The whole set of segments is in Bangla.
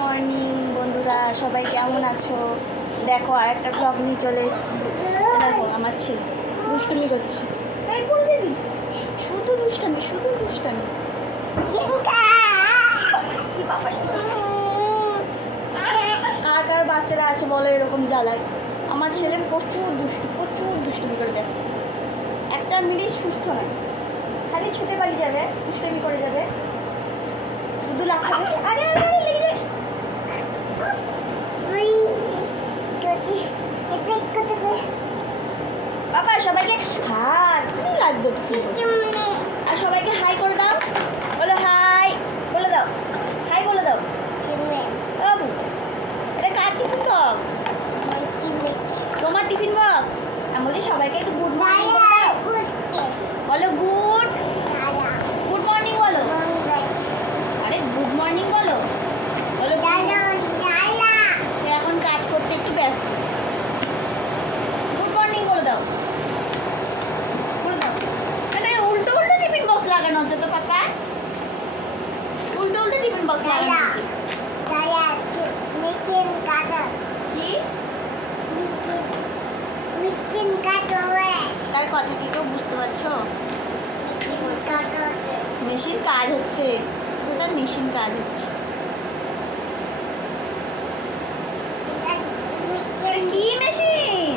মর্নিং, বন্ধুরা, সবাই কেমন আছো? দেখো আর একটা ব্লগ নিয়ে চলে এসেছি। দেখো, আমার ছেলে। দুষ্টুমি করছে। শুধু দুষ্টামি শুধু দুষ্টামি। কার কার বাচ্চারা আছে বলো, এরকম জ্বালায়। আমার ছেলে প্রচুর দুষ্টু, প্রচুর দুষ্টুমি করে দেখো। একটা মিনিট সুস্থ না খালি ছুটে বাড়ি যাবে, দুষ্টুমি করে যাবে। শুধু লাফাবে। আরে আরে আরে লেগে যাবে বাবা সবাইকে হাত লাগবে তো কি করবে? আর সবাইকে হাই করে দাও বলো হাই বলে দাও হাই বলে দাও বাবু এটা কার টিফিন বক্স তোমার টিফিন বক্স আমি বলছি সবাইকে একটু গুড মর্নিং বলে দাও বলো গুড গুড মর্নিং বলো আরে গুড মর্নিং বলো বলো সে এখন কাজ করতে একটু ব্যস্ত গুড মর্নিং বলে দাও বলে দাও মানে উল্টো উল্টো টিফিন বক্স লাগানো হচ্ছে তো পাপা উল্টো উল্টো টিফিন বক্স লাগানো হচ্ছে কি তার কথা কি কেউ বুঝতে পারছ? মেশিন কাজ হচ্ছে। সেটা মেশিন কাজ হচ্ছে। কি মেশিন?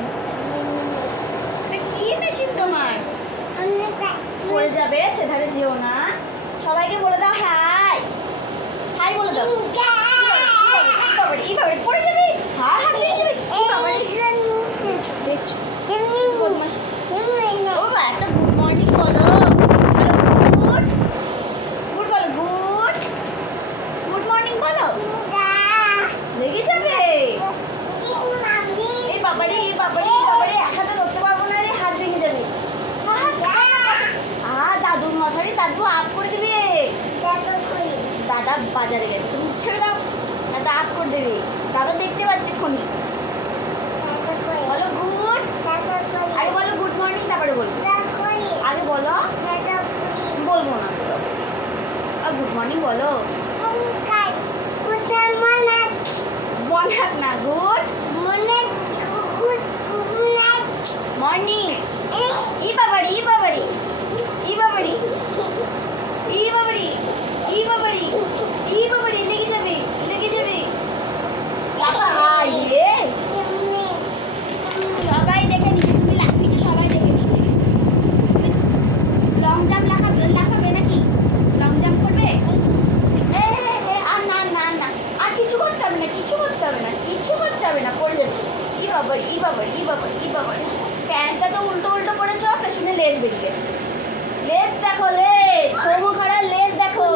কি মেশিন তোমার? পড়ে যাবে সেধারে যেও না। সবাইকে বলে দাও হাই। হাই বলে দাও বাবারে, এই বাবারে, পড়ে যাবে হাত হাত লেগে যাবে এই বাবারে। দেখছ, দেখছ বদমাশি। ও মা, একটা গুড মর্নিং বলো গুড গুড বলো গুড গুড মর্নিং বলো লেগে যাবে এই বাবারে এই বাবারে এই বাবারে এক হাতে ধরতে পারব না রে হাত ভেঙে যাবে আ দাদুর মশারি দাদু আপ করে দিবে দাদা বাজারে গেছে। তুমি ছেড়ে দাও একটা আপ করে দেবে। দাদা দেখতে পাচ্ছি ফোনে। বলো গুড আগে বলো গুড মর্নিং তারপরে বলো। আগে বলো। বলব না। আর গুড মর্নিং বলো। বলার না গুড প্যান্টটা তো উল্টো উল্টো করেছ পেছনে লেজ বেরিয়ে গেছে। লেজ দেখো লেজ। সৌম খাড়ার লেজ দেখো।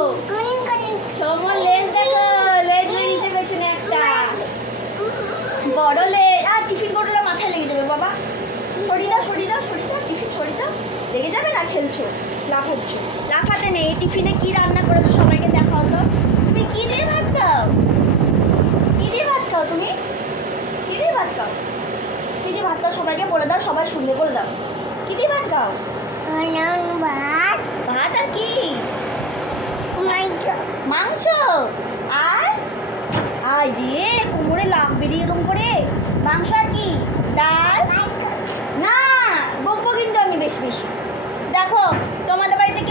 লেজ দেখো লেজ বেরিয়েছে পেছনে একটা। বড় লেজ আর টিফিন কোটোটা মাথায় লেগে যাবে বাবা। সরিয়ে দাও সরিয়ে দাও সরিয়ে দাও লেগে যাবে না খেলছো? লাফাচ্ছ লাফাতে নেই টিফিনে কি রান্না করেছ সবাইকে দেখাও তো। তুমি কি দিয়ে ভাত খাও? কি দিয়ে ভাত খাও তুমি? কি দিয়ে ভাত খাও? কি দিয়ে ভাত খাও সবাইকে বলে দাও সবাই শুনবে বলে দাও। কি দিয়ে ভাত খাও? ভাত। আর কি? মাংস। আর? আর রে কোমরে লাভ বেরিয়ে এরকম করে। মাংস আর কি? ডাল? বেশি বেশি। দেখো তোমাদের বাড়িতে